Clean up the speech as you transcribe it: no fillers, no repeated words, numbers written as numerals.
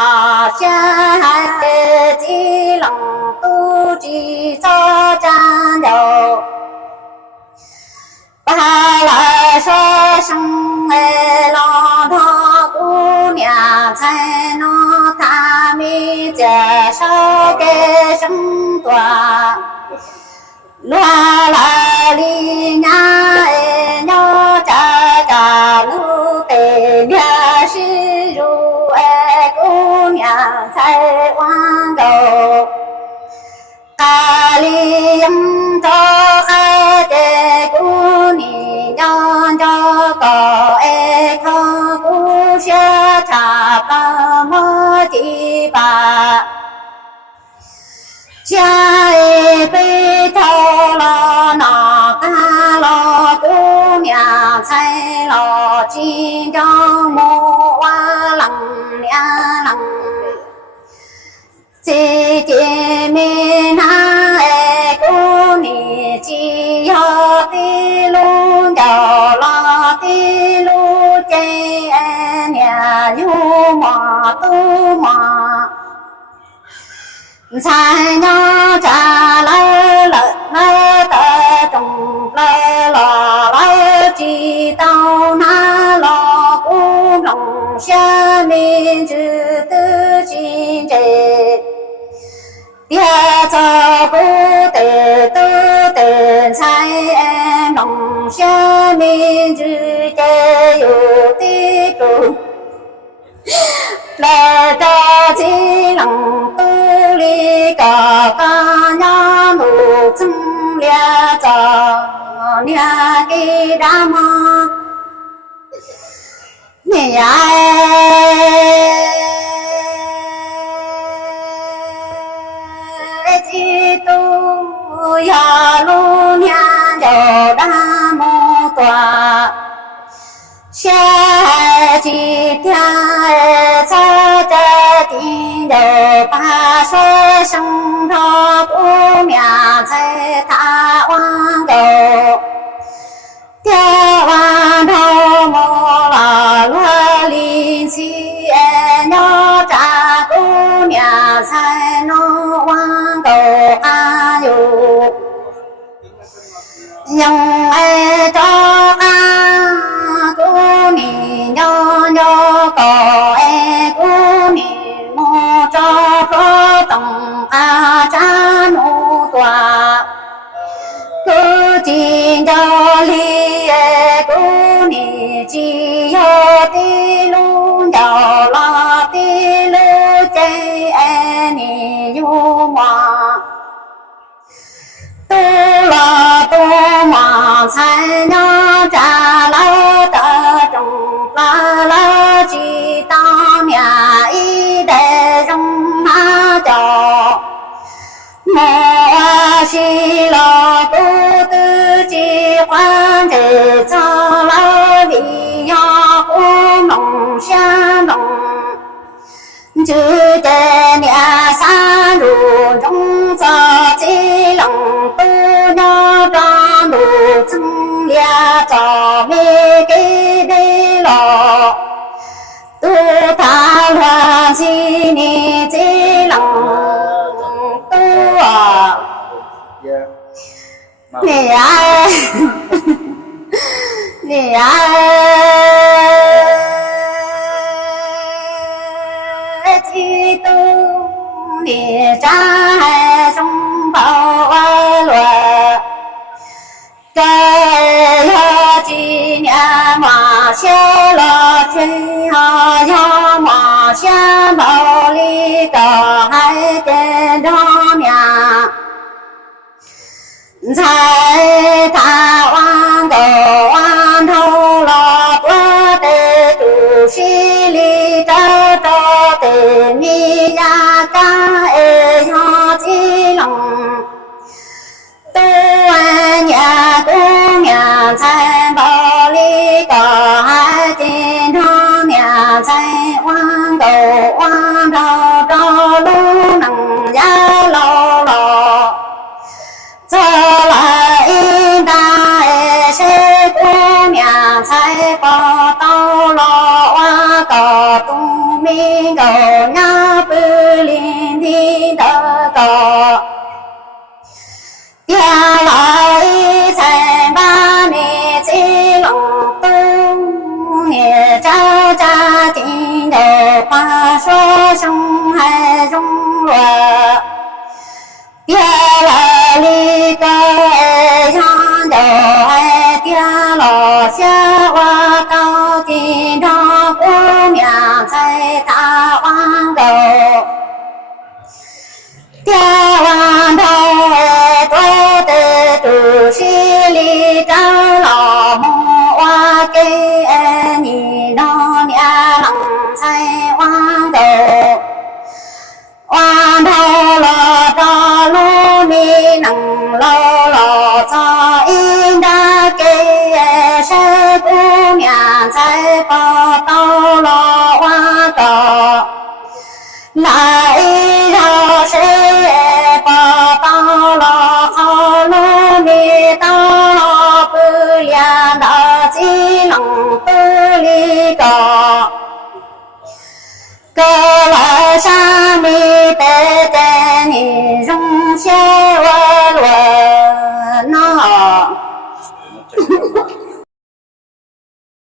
下海基隆都记早战斗，巴拉说声哎，浪涛姑娘才能他们介绍给声多，啦啦哩呀哎，鸟喳喳路对面是如哎，姑娘才往走。咖喱营造海的姑娘叫高爱考古学茶把莫提拔，家一杯头了那个老姑娘才老金张木瓦冷凉冷。姐姐们那哎，姑娘只要的路要拉的路真哎娘有马都马，才能扎来了来的中来了来知道那老姑龙下面知的金针。别走不得都得才弄下面之间有的狗，来到金龙都里高高娘奴增俩早娘给大妈你呀都要路娘有那么多，下几天在这地有把水生着姑娘在大王沟，掉完头摸了罗里去鸟扎姑娘才能往沟啊哟，因为这啊姑娘鸟鸟高哎姑娘莫着破东啊扎努多。古今着里哎，姑娘只有的路要拉的路真哎，你有嘛？多了多嘛才能扎来的中巴拉几当面一代人拿着。莫西老姑的结婚的早来为呀红龙相龙，就在两三路中早几冷都要张路增俩早没给的了，都打乱心里最冷。你呀，你呀，基督你在中保罗，在有几年马下了天啊呀，马下毛里高还跟着娘。在大王沟湾头了多的都市里找找的米呀干哎呀鸡笼，都问娘姑娘才包里高还经常娘那不灵的德高，掉了一层把你在龙东，也朝朝听着话说上海中落，掉了里个上头还掉了下瓦高金长姑娘在大王沟，掉王头多的都是里长老母我给你老娘郎在王沟，王头老到路米能老老早应该给谁姑娘在报到了王沟，来让谁报到了好路米到了不良到金龙不离高，高楼上面的你容下